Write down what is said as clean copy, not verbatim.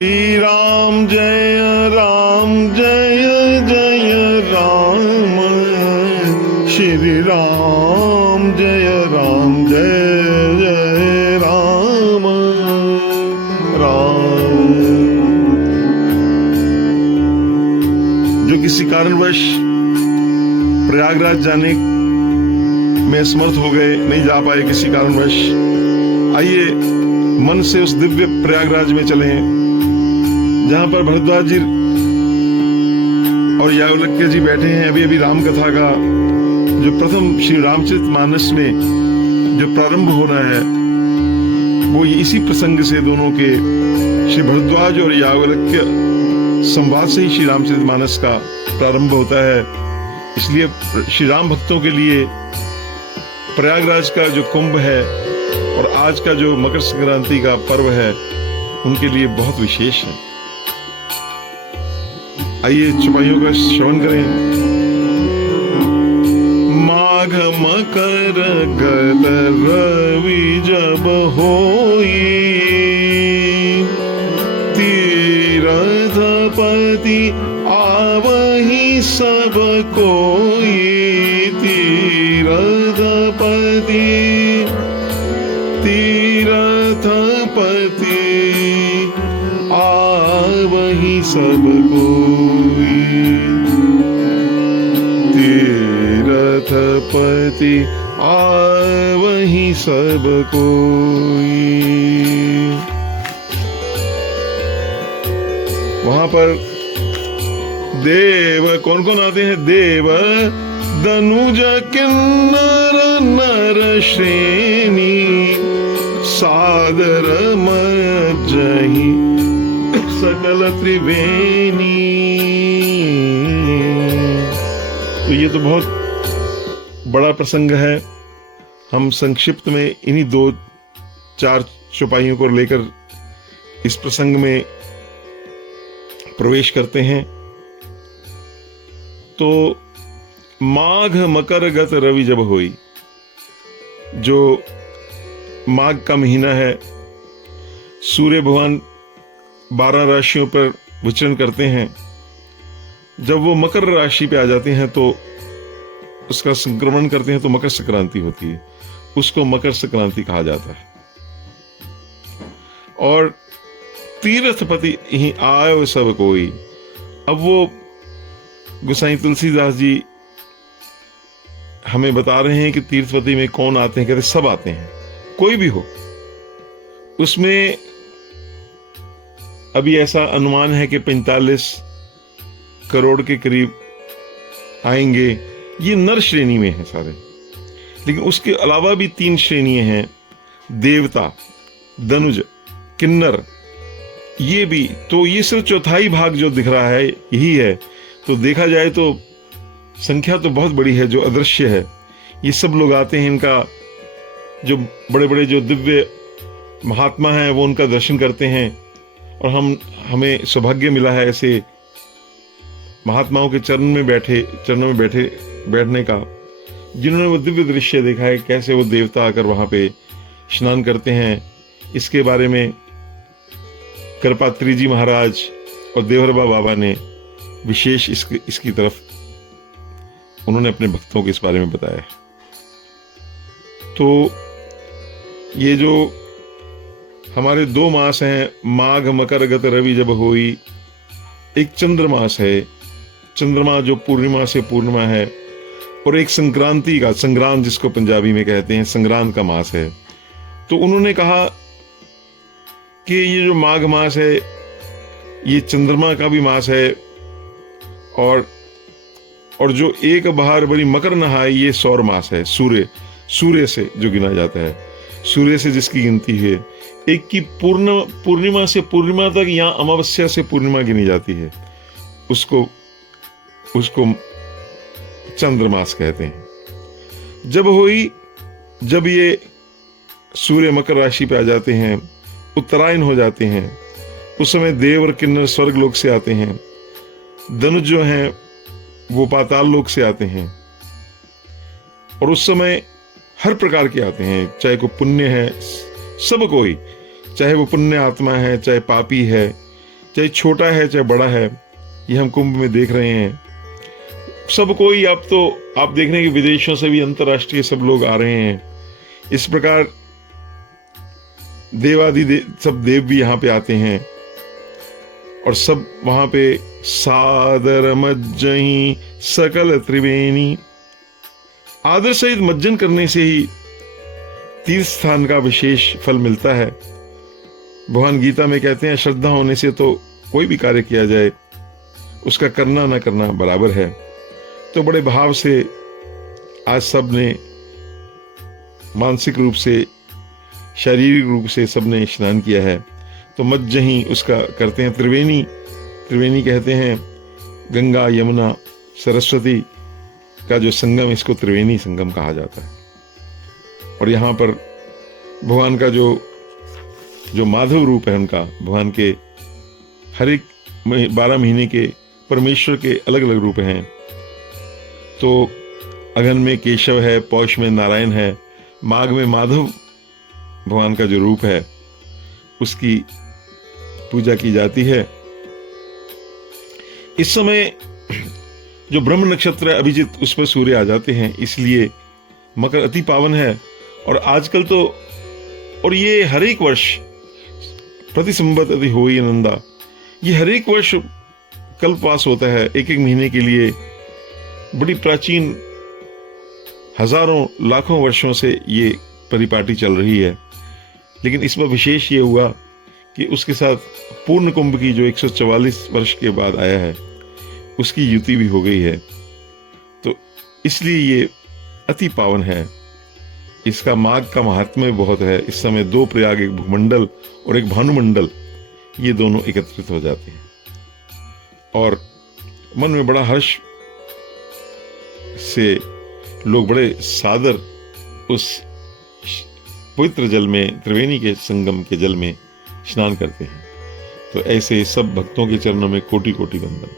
श्री राम जय जय राम। श्री राम जय जय राम। राम जो किसी कारणवश प्रयागराज जाने में असमर्थ हो गए, नहीं जा पाए किसी कारणवश, आइए मन से उस दिव्य प्रयागराज में चलें जहां पर भरद्वाज जी और याज्ञवल्क्य जी बैठे हैं। अभी अभी राम कथा का जो प्रथम श्री रामचरितमानस में जो प्रारंभ हो रहा है वो इसी प्रसंग से, दोनों के श्री भरद्वाज और याज्ञवल्क्य संवाद से ही श्री रामचरितमानस का प्रारंभ होता है। इसलिए श्री राम भक्तों के लिए प्रयागराज का जो कुंभ है और आज का जो मकर संक्रांति का पर्व है उनके लिए बहुत विशेष है। आइए चौपाइयों का श्रवण करें। माघ मकर गत रवि जब होई, तीर्थपति आवहि सब कोई। तीर्थपति आवहि सब कोई। तीर्थपति आवहि सब कोई। वहां पर देव कौन कौन आते हैं? देव दनुज किन्नर नर श्रेणी, सादर मज्जहि सकल त्रिवेणी। तो ये तो बहुत बड़ा प्रसंग है। हम संक्षिप्त में इन्हीं 2-4 चौपाइयों को लेकर इस प्रसंग में प्रवेश करते हैं। तो माघ मकर गत रवि जब होई, जो माघ का महीना है, सूर्य भगवान 12 राशियों पर विचरण करते हैं। जब वो मकर राशि पे आ जाते हैं तो उसका संक्रमण करते हैं तो मकर संक्रांति होती है। उसको मकर संक्रांति कहा जाता है। और तीर्थपति ही आयो सब कोई। अब वो गोसाई तुलसीदास जी हमें बता रहे हैं कि तीर्थपति में कौन आते हैं। कहते सब आते हैं, कोई भी हो। उसमें अभी ऐसा अनुमान है कि 45 करोड़ के करीब आएंगे। ये नर श्रेणी में है सारे, लेकिन उसके अलावा भी 3 श्रेणियां हैं, देवता, दनुज, किन्नर। ये भी तो ये सिर्फ चौथाई भाग जो दिख रहा है यही है। तो देखा जाए तो संख्या तो बहुत बड़ी है जो अदृश्य है। ये सब लोग आते हैं, इनका जो बड़े बड़े जो दिव्य महात्मा हैं वो उनका दर्शन करते हैं। और हमें सौभाग्य मिला है ऐसे महात्माओं के चरणों में बैठने का, जिन्होंने वो दिव्य दृश्य देखा है, कैसे वो देवता आकर वहां पे स्नान करते हैं। इसके बारे में करपात्री जी महाराज और देवरबा बाबा ने विशेष इसकी तरफ उन्होंने अपने भक्तों को इस बारे में बताया। तो ये जो हमारे 2 मास हैं, माघ मकर गत रवि जब होई, एक चंद्रमास है, चंद्रमा जो पूर्णिमा से पूर्णिमा है, और एक संक्रांति का, संग्रांत जिसको पंजाबी में कहते हैं, संग्रांत का मास है। तो उन्होंने कहा कि ये जो माघ मास है ये चंद्रमा का भी मास है, और जो एक बहार बड़ी मकर नहाए ये सौर मास है। सूर्य से जो गिना जाता है, सूर्य से जिसकी गिनती है, एक की पूर्णिमा से पूर्णिमा तक, यहाँ अमावस्या से पूर्णिमा गिनी जाती है, उसको चंद्रमास कहते हैं। जब ये सूर्य मकर राशि पे आ जाते हैं, उत्तरायण हो जाते हैं, उस समय देव और किन्नर स्वर्ग लोक से आते हैं। धनुष जो हैं वो पाताल लोक से आते हैं। और उस समय हर प्रकार के आते हैं, चाहे कोई पुण्य है, सब कोई, चाहे वो पुण्य आत्मा है, चाहे पापी है, चाहे छोटा है चाहे बड़ा है, ये हम कुंभ में देख रहे हैं। सब कोई, अब तो आप देख रहे हैं कि विदेशों से भी अंतर्राष्ट्रीय सब लोग आ रहे हैं। इस प्रकार सब देव भी यहाँ पे आते हैं और सब वहां पे सादर मज्जही सकल त्रिवेणी, आदर सहित मज्जन करने से ही तीर्थ स्थान का विशेष फल मिलता है। भगवान गीता में कहते हैं श्रद्धा होने से तो कोई भी कार्य किया जाए उसका करना ना करना बराबर है। तो बड़े भाव से आज सब ने मानसिक रूप से, शारीरिक रूप से सबने स्नान किया है। तो मज्जही उसका करते हैं त्रिवेणी। त्रिवेणी कहते हैं गंगा यमुना सरस्वती का जो संगम, इसको त्रिवेणी संगम कहा जाता है। और यहाँ पर भगवान का जो माधव रूप है उनका, भगवान के हर एक 12 महीने के परमेश्वर के अलग अलग रूप हैं। तो अगहन में केशव है, पौष में नारायण है, माघ में माधव भगवान का जो रूप है उसकी पूजा की जाती है। इस समय जो ब्रह्म नक्षत्र है अभिजित, उस पर सूर्य आ जाते हैं, इसलिए मकर अति पावन है। और आजकल तो, और ये हर एक वर्ष प्रति संवत अति होई नंदा, ये हर एक वर्ष कल्पवास होता है। एक एक महीने के लिए बड़ी प्राचीन हजारों लाखों वर्षों से ये परिपाटी चल रही है। लेकिन इस बार विशेष ये हुआ कि उसके साथ पूर्ण कुंभ की जो 144 वर्ष के बाद आया है उसकी युति भी हो गई है। तो इसलिए ये अति पावन है। इसका माघ का महात्म्य बहुत है। इस समय 2 प्रयाग, एक भूमंडल और एक भानुमंडल, ये दोनों एकत्रित हो जाते हैं और मन में बड़ा हर्ष से लोग बड़े सादर उस पवित्र जल में, त्रिवेणी के संगम के जल में स्नान करते हैं। तो ऐसे सब भक्तों के चरणों में कोटि कोटि वंदन।